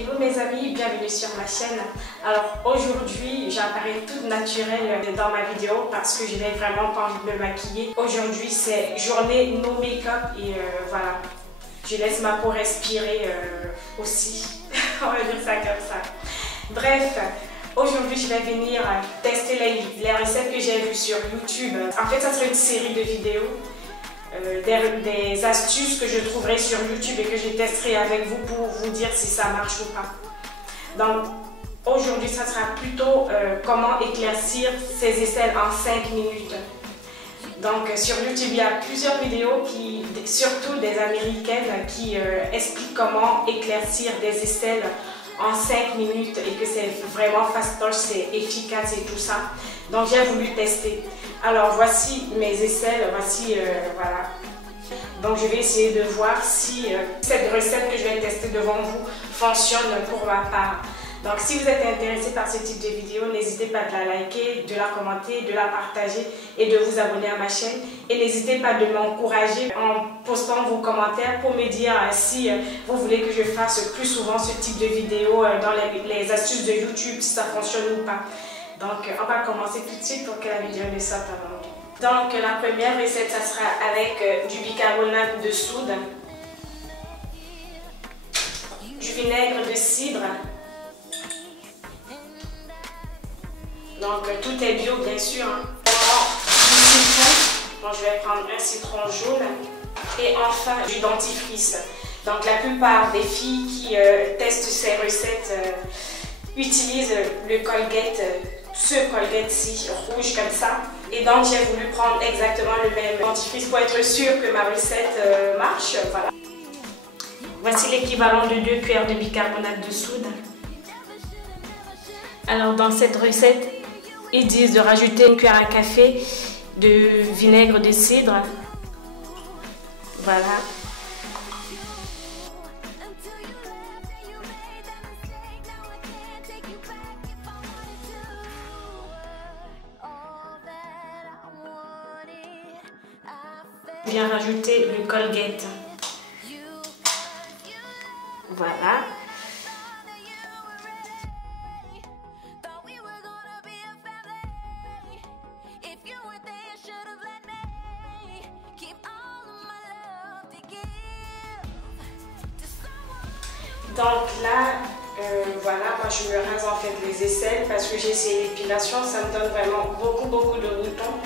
Hello mes amis, bienvenue sur ma chaîne. Alors aujourd'hui j'apparais toute naturelle dans ma vidéo parce que je n'ai vraiment pas envie de me maquiller. Aujourd'hui c'est journée no make-up et voilà, je laisse ma peau respirer aussi, on va dire ça comme ça. Bref, aujourd'hui je vais venir tester les recettes que j'ai vues sur YouTube. En fait ça sera une série de vidéos. Des astuces que je trouverai sur YouTube et que je testerai avec vous pour vous dire si ça marche ou pas. Donc aujourd'hui ça sera plutôt comment éclaircir ses aisselles en 5 minutes. Donc sur YouTube il y a plusieurs vidéos surtout des américaines qui expliquent comment éclaircir des aisselles en 5 minutes et que c'est vraiment fastoche, c'est efficace et tout ça. Donc j'ai voulu tester. Alors voici mes aisselles, voici voilà. Donc je vais essayer de voir si cette recette que je vais tester devant vous fonctionne pour ma part. Donc si vous êtes intéressé par ce type de vidéo, n'hésitez pas de la liker, de la commenter, de la partager et de vous abonner à ma chaîne. Et n'hésitez pas de m'encourager en postant vos commentaires pour me dire si vous voulez que je fasse plus souvent ce type de vidéo dans les astuces de YouTube, si ça fonctionne ou pas. Donc on va commencer tout de suite pour que la vidéo ne sorte avant. Donc la première recette, ça sera avec du bicarbonate de soude, du vinaigre de cidre. Donc tout est bio bien sûr. Du citron. Donc je vais prendre un citron jaune. Et enfin du dentifrice. Donc la plupart des filles qui testent ces recettes utilisent le Colgate, ce Colgate-ci rouge comme ça. Et donc j'ai voulu prendre exactement le même dentifrice pour être sûr que ma recette marche. Voilà. Voici l'équivalent de 2 cuillères de bicarbonate de soude. Alors dans cette recette, ils disent de rajouter une cuillère à café de vinaigre de cidre. Voilà. Je viens rajouter le Colgate. Voilà. Donc là, voilà, moi je me rase en fait les aisselles parce que j'ai essayé l'épilation, ça me donne vraiment beaucoup de boutons.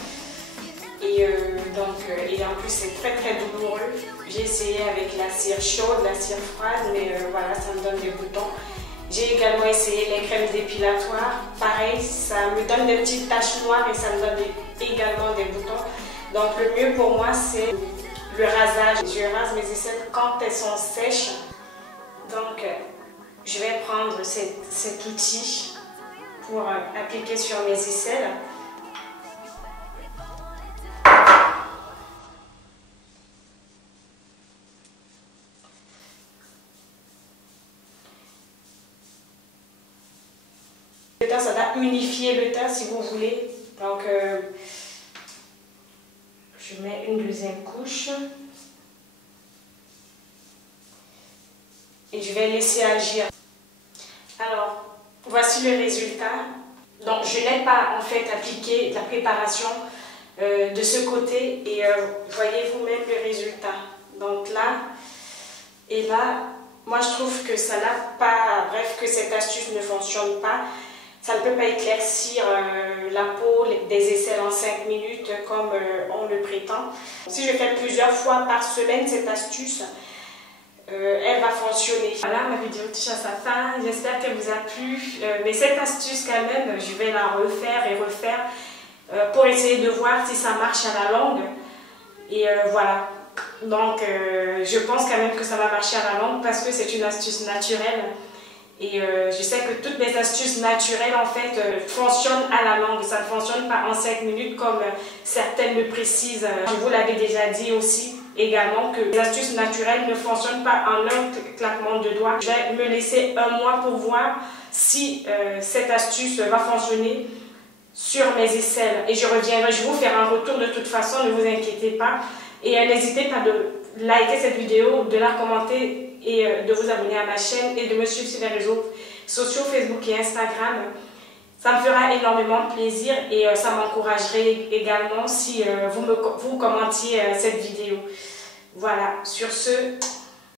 Et en plus c'est très douloureux. J'ai essayé avec la cire chaude, la cire froide, mais voilà, ça me donne des boutons. J'ai également essayé les crèmes dépilatoires. Pareil, ça me donne des petites taches noires et ça me donne également des boutons. Donc le mieux pour moi c'est le rasage. Je rase mes aisselles quand elles sont sèches. Donc je vais prendre cet outil pour appliquer sur mes aisselles. Le teint, ça va unifier le teint si vous voulez. Donc je mets une deuxième couche. Et je vais laisser agir. Alors, voici le résultat. Donc, je n'ai pas en fait appliqué la préparation de ce côté et voyez vous-même le résultat. Donc là et là, moi je trouve que ça n'a pas, bref, que cette astuce ne fonctionne pas. Ça ne peut pas éclaircir la peau des aisselles en 5 minutes comme on le prétend. Si je fais plusieurs fois par semaine cette astuce, elle va fonctionner. Voilà, ma vidéo touche à sa fin. J'espère qu'elle vous a plu. Mais cette astuce quand même, je vais la refaire et refaire pour essayer de voir si ça marche à la longue. Et voilà. Donc, je pense quand même que ça va marcher à la longue parce que c'est une astuce naturelle. Et je sais que toutes les astuces naturelles en fait fonctionnent à la longue. Ça ne fonctionne pas en 5 minutes comme certaines le précisent. Je vous l'avais déjà dit aussi également que les astuces naturelles ne fonctionnent pas en un claquement de doigts. Je vais me laisser un mois pour voir si cette astuce va fonctionner sur mes aisselles. Et je reviendrai, je vais vous faire un retour de toute façon, ne vous inquiétez pas. Et n'hésitez pas de liker cette vidéo, de la commenter et de vous abonner à ma chaîne et de me suivre sur les réseaux sociaux Facebook et Instagram. Ça me fera énormément plaisir et ça m'encouragerait également si vous commentiez cette vidéo. Voilà, sur ce,